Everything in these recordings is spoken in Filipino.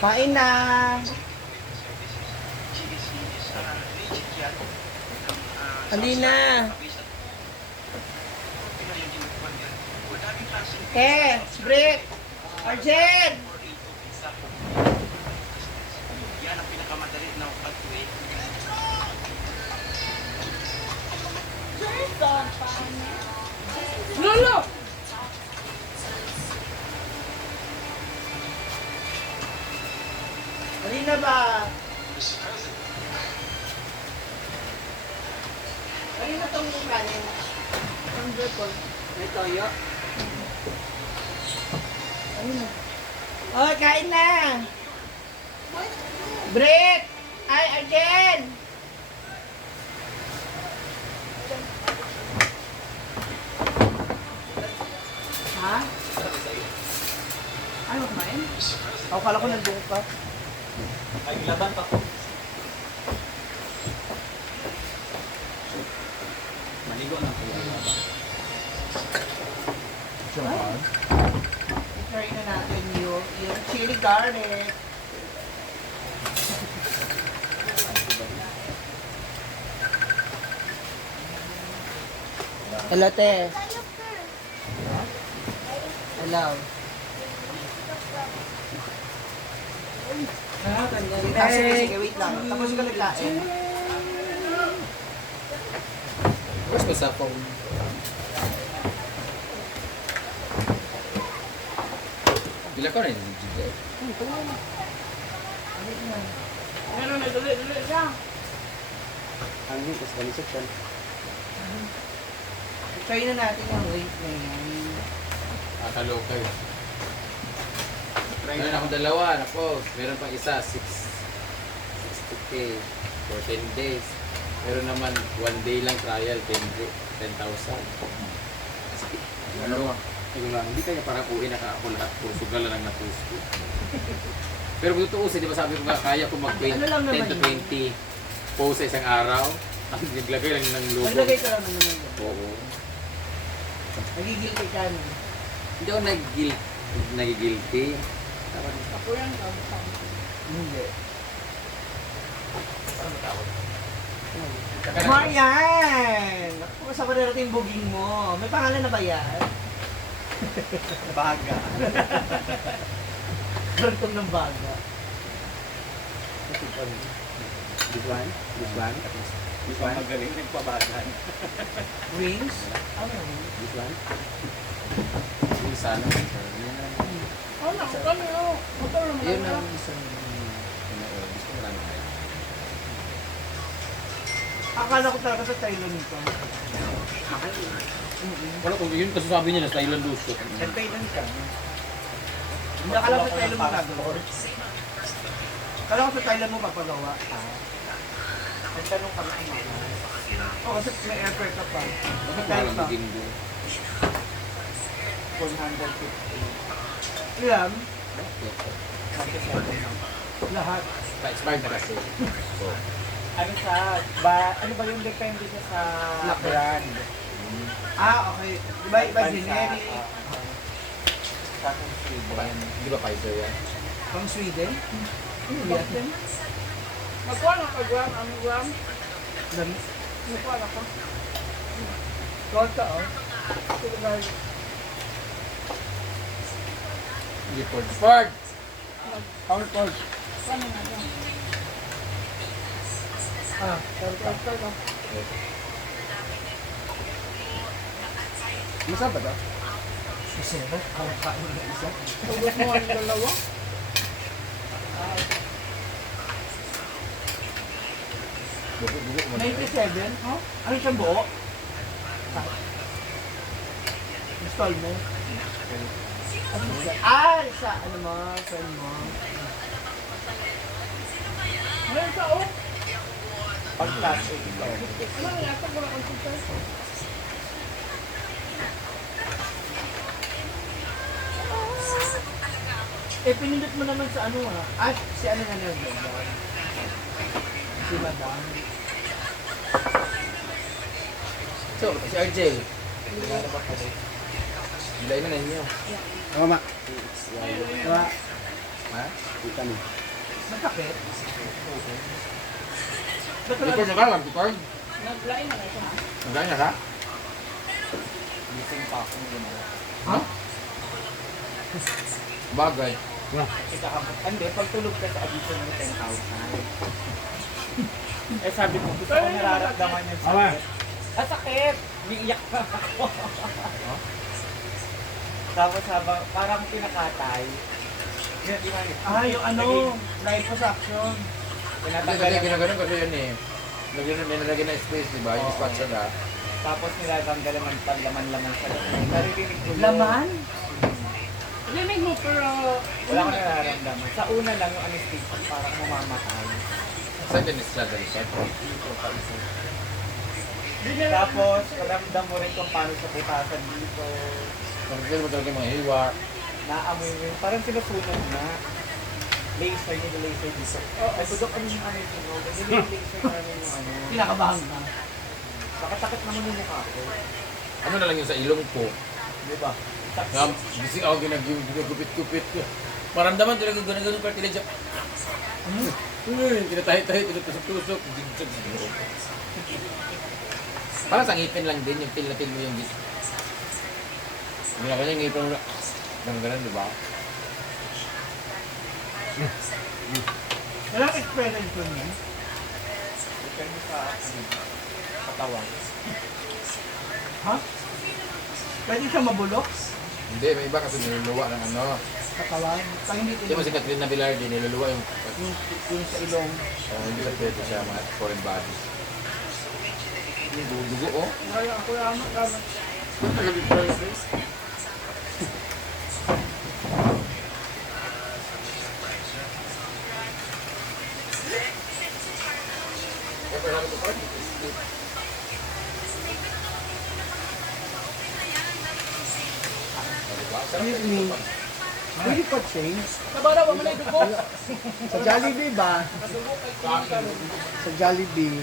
Kain na. Halina. Brick. Arjen. Yan ang pinakamadali na pag-tweet. Lolo. Halina ba? Halina tong kanin. Ang bacon. May toyo. Halina. Oh, kain na. Brit! Ay, again! Ha? Ayaw kumain? Ako kala ko nandun ka. Ay, laban pa ko. Maligo na ko yung laban. I-try na natin yung chili garlic. Hello, te. Hello. Sige, wait lang. Tapos ka nagkain. Where's my cell phone? Bila ko rin yung DJ. Ano na, dali siya. Ang yun, kasi balisip siya. Try na natin yung weight na yan. Local. Meron akong dalawa na post. Meron pang isa, 60K for 10 days. Meron naman 1 day lang trial, 10,000. Ano? Ito lang, hindi kaya para uwi ako lahat po. Sugal lang napost ko. Pero kung tutuusin, di ba sabi ko nga, kaya ko mag-10 Ano lang naman to 20 post sa isang araw. Ang naglagay lang ng logo. Maglagay ka lang naman yun. Oo. Nagigilty ka na. Hindi ako nagigilty. Ako yan, hindi. Marian! Ako, kasama na natin yung buging mo. May pangalan na ba yan? Baga. Bertong ng baga. This one? This one? This one? Magaling nagpabagan. Wings? Ano wings? This one? Yung sana. Oh, nakakami ako. Motor naman Yun ako. ang isang gusto mo lang tayo. Akala ko talaga sa Thailand nito. Wala ko, yun kasi sabi niya na Thailand Lucio. Sa Thailand ka. Hindi akala ko sa Thailand mo nagawa. Akala ko sa Thailand mo papagawa. Nagtanong kami kung mama. Oo, kasi may airfare ka pa. Bakit Kahit walang pa. maging doon? 450. Ilan? Lahat. Pa-expired na kasi. So, Ano ba yung depende siya sa Lock. brand? Ah, okay. Diba iba generic? Sa kung Sweden. di ba Pfizer yan? From Sweden? Yan. Magkuha na ka gram, ang gram. Dami. Magkuha na ka. Kota, oh. Hindi Ford. Power cord. Paano na gram? Kota no. Masarap ba ito? Masarap. Ang kain na isa. Tugot mo ang dalawa? Bugo-bugo mo. 97? Huh? Ano siyang buo? Install mo? Sa ano mo? Friend mo? Ngayon ka, oh. Pag-touch ito. Ano nga, yata ko lang ang tutor. Pinindot mo naman sa ano si ano na lang si Madam. So, si RJ. Bilay na niyo. Tama. Ha? Kita mo. Masakit? Bukod na ka lang, bukod. Nag-line na ito ha? Nagkain na ka? Gising pa akong ginawa. Ha? Bagay. Hindi, pag tulog ka sa additional 10,000. Eh sabi ko, gusto ko nararamdaman yung sakit. Ah, sakit! Umiiyak pa ako. Tapos habang parang pinakatay. Yun, di ba? Ah, yung ano, liposuction. Kasi Tinatanggal ginaganon kasi yun eh. Nilagyan na space, di ba? Yung Oo. spot siya na. tapos nilatanggal naman laman-laman sa loob. Naririnig ko yun. Laman? Rinig mo pero wala ko nararamdaman. Sa una lang yung anesthesia parang mamamatay. Saan din siya dali siya? Dito pa isa. Tapos ramdam mo rin kung paano sa butasan dito. Kasi mo talaga mga hiwa. Naamoy mo yun. Parang sinusunog na. Laser, yung laser dito. Ay, budok kami yung ano yung sunog. Hindi yung laser namin yung ano. Kinakabahan ka. Nakasakit naman yung mukha ko. Ano na lang yung sa ilong ko. Di ba? Ngam, gising ako ginagupit-kupit ko. Maramdaman talaga ganun-ganun cartilage. Tinatahi-tahi, tinutusok-tusok. Parang sa ngipin lang din, yung til mo yung gis. Hindi na kanya ngipin mo. Ganun-ganun, di ba? Walang experience ko niya. Depende sa ano, katawan. Ha? Pwede siya mabulok? Hindi, may iba kasi niluluwa ng ano. Katawan? Pag hindi Hindi mo si Catherine Navilardi, niluluwa yung... yung sa ilong. hindi ka pwede siya, mga foreign body. Yung dugo, oh. Kaya ako yaman. Excuse me. Pwede pa change? Nabara ba malay dugo? Sa Jollibee ba? Sa Jollibee.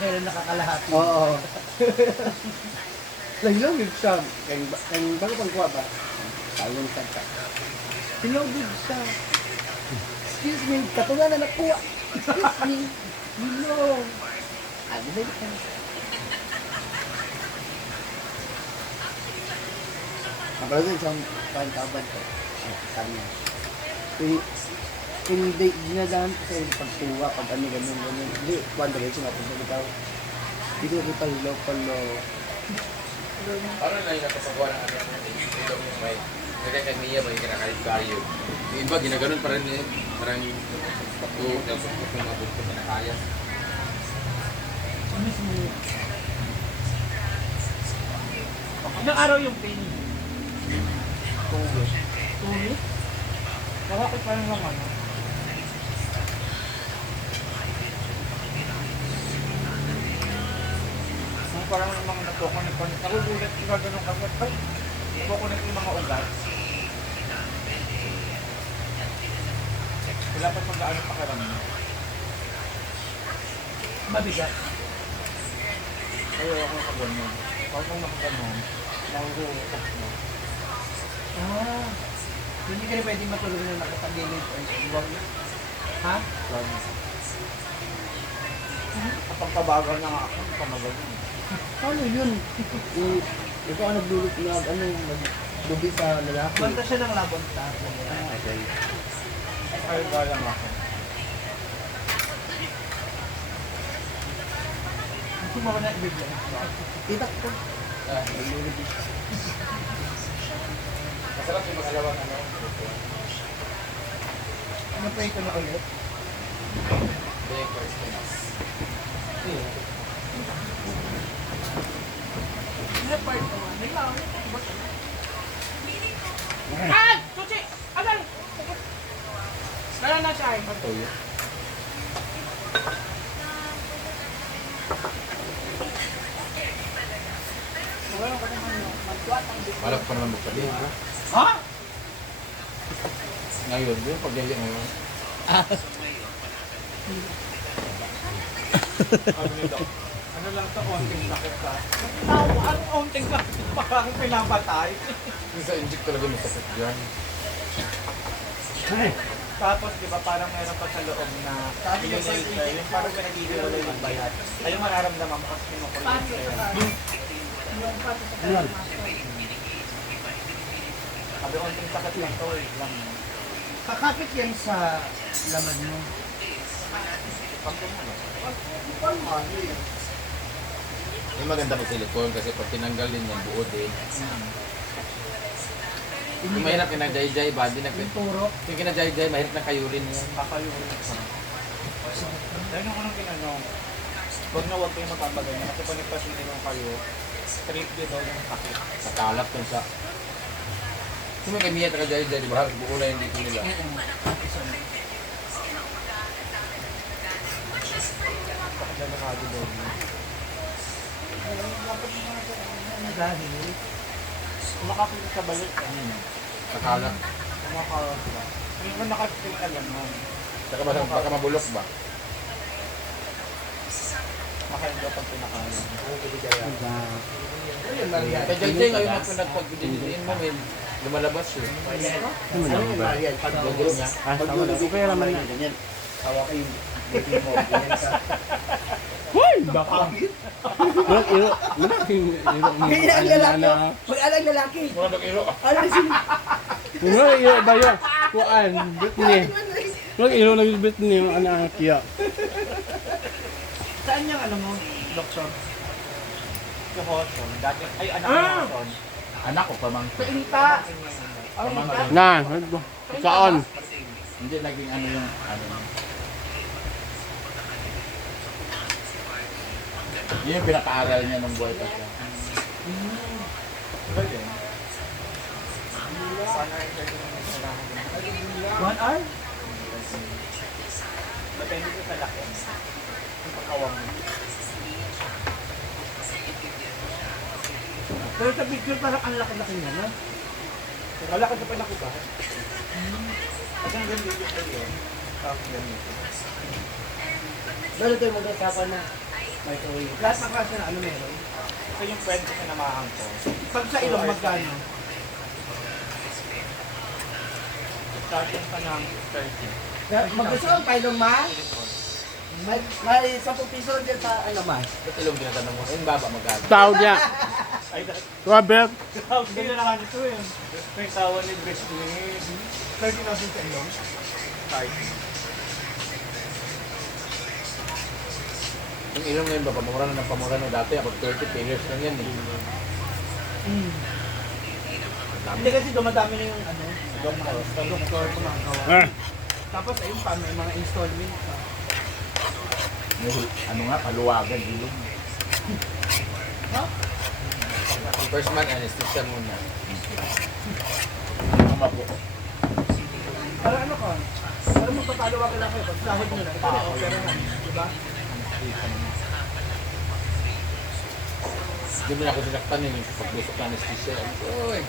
Kailan nakakalahati? Oo. Lang yun siya. Kaya bago pang kuha ba? Talong ka. Pinogod siya. Excuse me, katunga na nakuha. Excuse me. Hello. Ano na yun? Kapag rin siyang pantabad ko. Sabi niya. Hindi, ginadaan ko sa pagtuwa, pag ano, ganun. Hindi, one direction ako sa bitaw. Dito kita local law. Parang lang yung nakapagawa ng ano. Ito yung may... Kaya niya may kinakalit kayo. Yung iba, ginaganon pa rin eh. Parang pagto, tapos yung mga bukto na kaya. Ilang araw yung pain? 2 weeks. 2 weeks? Nakakit pa rin naman. Ang parang yung mga nakukunik-kunik. Nagugulat yung gano'n kami. Ay, nakukunik yung mga ugat. Wala pa pag gaano pa karami. Mabigat. Ayaw ako nakaganon. Huwag mong nakaganon. Nahuhulog mo. Ah. Hindi ka na pwede matulog na nakatagilid or iwag. Ha? Kapag pabagal na nga ako, pamagal yun. Ano yun? Ikaw ang naglulot na, ano, nagdubi sa lalaki. Banta siya ng labon sa Okay. Ay, galang ako. Gusto mo na ibigay. Kita ko. Masarap yung magalawang ano. Ano pa ito na ulit? Hindi yung first class. Ano part ko? Ah! Chuchi! Agal! Kaya na siya. Tuyo. Malap pa naman magpalin. Ha? Ngayon, yung pagyaya ngayon. Ano lang to, konting sakit ka. Tawa, ang konting sakit pa kang pinapatay. Yung sa inject talaga masakit dyan. Tapos, di ba, parang meron pa sa loob na yung laser, yung parang pinag-iwalay yung bayat. Ayun mararamdaman mo kasi kinukuryente. Ayan. Sabi, onting sakit lang to, wait lang. Kakapit yan sa laman mo. Yung maganda pag silicone kasi pag tinanggal din yan, buo din. Yung mahirap kinajay-jay ba? Hindi na Puro. yung kinajay-jay, mahirap na kayurin yan. Kakayurin pa. Dahil yung anong ginanong, huwag na huwag kayo magpapagay niya kasi pag nagpasili nung kayo, trip dito yung sakit. Sa kalap dun sa... Kung may kamiya at kajay-jay, di ba? Buo na yung dito nila. Delikado daw. Dahil, Kumakapunta sa balik ka. Sa kalap. Kumakaroon sila. Hindi mo nakasting alam mo. Saka baka mabulok ba? Makahinga pag pinakain. ayun, Maria. Kajay-jay ngayon ang pinagpag-dinidiin mo, may lumalabas yun. Ano yung Marian? Pag Gagawin niya. okay naman na. Ganyan. Tawa kayo. Bitin mo. Ganyan ka. Walang iro. Malaking iro. Ganyan ang lalaki. Pag-alang lalaki. Mura nag-iro. Ano sino? Walang iro ba yun? Kuan. Britney. Walang iro na yung Britney. Yung anak kaya. Saan yung ano mo, doktor? Yung Hoson. Dati, ay anak Ah! ng Hoson. Anak ko, pamang. Sa inta. Na. Saan? Hindi naging ano yung ano. Yun yung pinaka-aral niya nung buhay pa siya. Diba yun? Sana yung kailangan din. 1 hour? Depende ko sa laki. Yung pagkawang mo. Pero sa picture parang ang laki-laki niya, no? Wala ka sa pinakuba. Kasi ang ganda yung kayo. Tapos ganito. Meron tayo mag-usapan na microwave. Lahat ng klase na ano meron. Ito yung friend ko na namahang ko. Pag sa ilong, magkano? Starting pa ng 30. Mag-gusto ang pailong ma? May 10 piso dyan sa ano ma? Ba't ilong tinatanong mo? Yung baba magkano? Tao niya. Ay, Robert. ganda na nga nito eh. May tawa ni Britney. 30,000 sa ilong? 30. Yung ilong ngayon ba, pamura na ng pamura no dati. Ako 30 fingers lang yan eh. Hindi kasi dumadami na yung ano, doktor gumagawa. Ah. Tapos ayun pa, may mga installment pa. Ano nga, paluwagan ilong. First man, anesthesia muna. Ang mabuo. Para ano ka? Para magpapalawagan lang kayo. Pag sahod nyo na, ito na opera na. Diba? Hindi mo na ako dinaktan yun yung paglusok na anesthesia. Uy!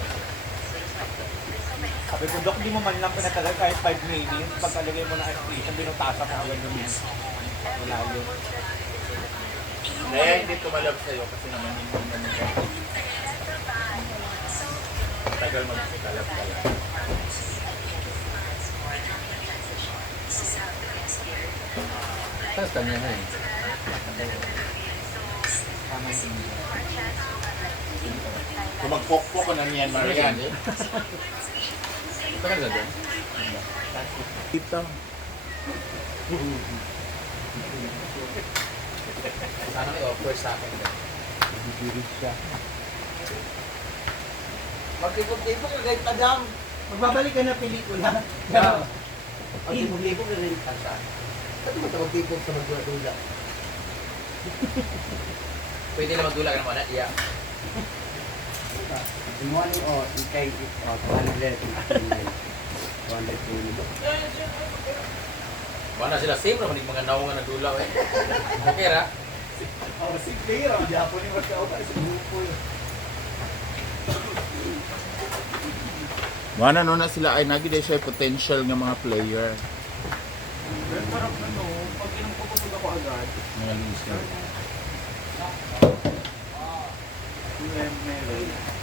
Sabi ko, Dok, di mo man lang pinatagal kahit 5 minutes. Pagkalagay mo ng anesthesia, binutasan ko agad yung wala yun. Kaya hindi tumalab sa'yo kasi naman hindi mo naman siya. Tagal magsikalab ka lang. Tapos kanya na eh. Kung magpokpok ka na niyan, Marian. Tagal na doon. Dito. Sana may offer sa akin. Magtipog-tipog ka kahit padam. Magbabalik ka na pelikula. Magtipog-tipog ka rin ka siya. Ba't mo magtipog sa magdula-dula? Pwede na magdula ka naman. Yeah. Imuan o, ikay 200. 200 Wala sila same naman yung mga naungan ng dulaw eh. Okay ra? Oh, si Claire, ang Japon yung magkaupa sa grupo yun. Wala no na sila ay nagide siya potential nga mga player. Pero parang ano, pag inupupusog ako agad, Mga loser. meron.